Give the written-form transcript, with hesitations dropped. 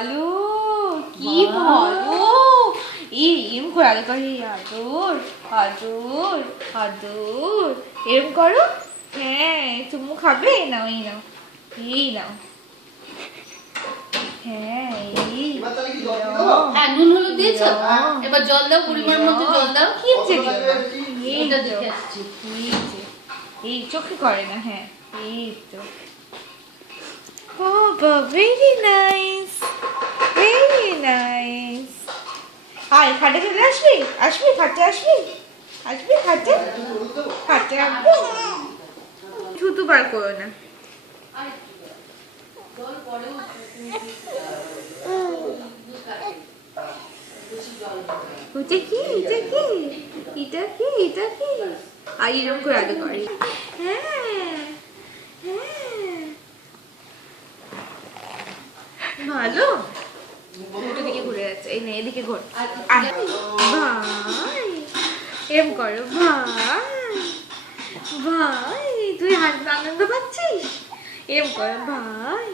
ভালো, কি ভালো। এরম করে আগে করে আদর আদর আদর এরম করো। হ্যাঁ চুমু খাবে, নাও এই নাও, এই নাও। হ্যাঁ এই হ্যাঁ, নুন হলুদ দিয়েছো? এবার জল দাও, পরিমাণ মতো জল দাও। কিনছে এই তো দেখে আসছি। এই চোখে করে না। হ্যাঁ এই তো। বাবা ভেরি নাইস, ভেরি নাইস। আয় খাটে চলে আসবি, আসবি খাটে, আসবি আসবি খাটে, খাটে আসবি। থুতু বার করো না। জল পরেও ওটা কি, এটা কি, এটা কি, এটা কি। আর এরকম করে আগে করে। হ্যাঁ হ্যাঁ ভালো। উল্টো দিকে ঘুরে যাচ্ছে, এই নে এদিকে ঘোর। ভাই এরম করো, ভাই ভাই তুই আনন্দ পাচ্ছিস, এরম করো ভাই।